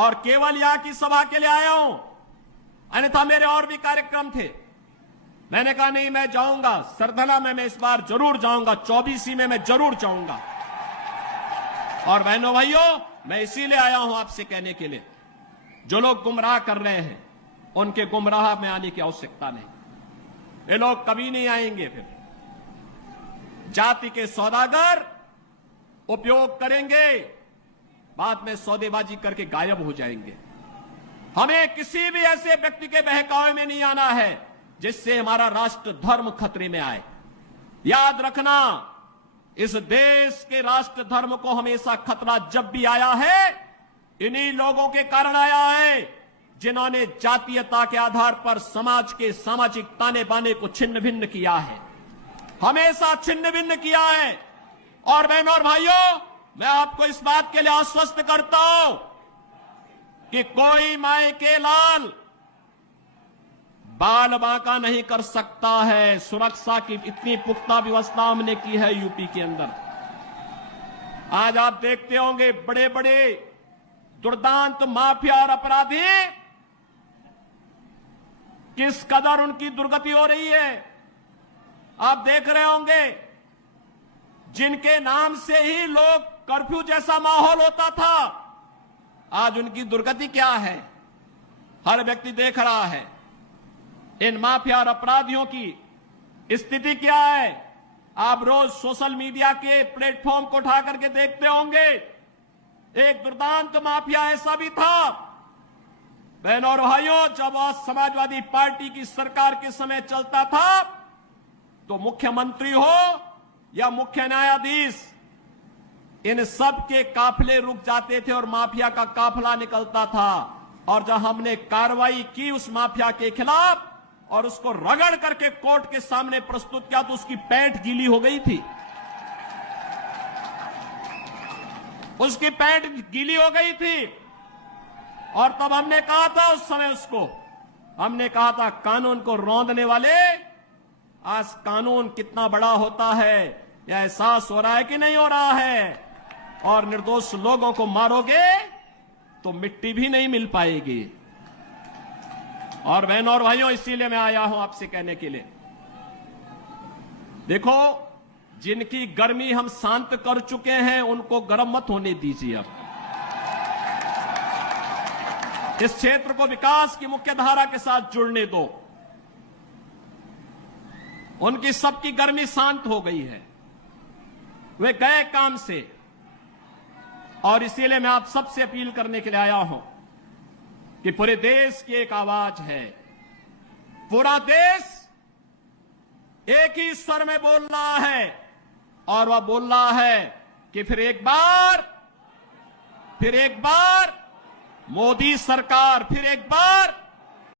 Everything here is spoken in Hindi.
और केवल यहां की सभा के लिए आया हूं, अन्यथा मेरे और भी कार्यक्रम थे। मैंने कहा नहीं, मैं जाऊंगा सरधना में, मैं इस बार जरूर जाऊंगा, 24 में मैं जरूर जाऊंगा। और बहनों भाइयों, मैं इसीलिए आया हूं आपसे कहने के लिए, जो लोग गुमराह कर रहे हैं उनके गुमराह में आने की आवश्यकता नहीं। ये लोग कभी नहीं आएंगे। फिर जाति के सौदागर उपयोग करेंगे, बाद में सौदेबाजी करके गायब हो जाएंगे। हमें किसी भी ऐसे व्यक्ति के बहकावे में नहीं आना है जिससे हमारा राष्ट्र धर्म खतरे में आए। याद रखना, इस देश के राष्ट्र धर्म को हमेशा खतरा जब भी आया है, इन्हीं लोगों के कारण आया है जिन्होंने जातीयता के आधार पर समाज के सामाजिक ताने बाने को छिन्न भिन्न किया है, हमेशा छिन्न भिन्न किया है। और बहनों और भाइयों, मैं आपको इस बात के लिए आश्वस्त करता हूं कि कोई माए के लाल बाल बांका नहीं कर सकता है। सुरक्षा की इतनी पुख्ता व्यवस्था हमने की है यूपी के अंदर। आज आप देखते होंगे बड़े बड़े दुर्दांत माफिया और अपराधी किस कदर उनकी दुर्गति हो रही है। आप देख रहे होंगे, जिनके नाम से ही लोग कर्फ्यू जैसा माहौल होता था, आज उनकी दुर्गति क्या है, हर व्यक्ति देख रहा है। इन माफिया और अपराधियों की स्थिति क्या है, आप रोज सोशल मीडिया के प्लेटफॉर्म को उठा करके देखते होंगे। एक दुर्दांत माफिया ऐसा भी था, बहनों और भाइयों, जब समाजवादी पार्टी की सरकार के समय चलता था तो मुख्यमंत्री हो या मुख्य न्यायाधीश, इन सब के काफिले रुक जाते थे और माफिया का काफिला निकलता था। और जब हमने कार्रवाई की उस माफिया के खिलाफ और उसको रगड़ करके कोर्ट के सामने प्रस्तुत किया तो उसकी पैंट गीली हो गई थी, उसकी पैंट गीली हो गई थी। और तब हमने कहा था, उस समय उसको हमने कहा था, कानून को रौंदने वाले, आज कानून कितना बड़ा होता है यह एहसास हो रहा है कि नहीं हो रहा है। और निर्दोष लोगों को मारोगे तो मिट्टी भी नहीं मिल पाएगी। और बहनों और भाइयों, इसीलिए मैं आया हूं आपसे कहने के लिए, देखो, जिनकी गर्मी हम शांत कर चुके हैं उनको गर्म मत होने दीजिए। अब इस क्षेत्र को विकास की मुख्य धारा के साथ जुड़ने दो। उनकी सबकी गर्मी शांत हो गई है, वे गए काम से। और इसीलिए मैं आप सबसे अपील करने के लिए आया हूं कि पूरे देश की एक आवाज है, पूरा देश एक ही स्वर में बोल रहा है। और वह बोल रहा है कि फिर एक बार मोदी सरकार, फिर एक बार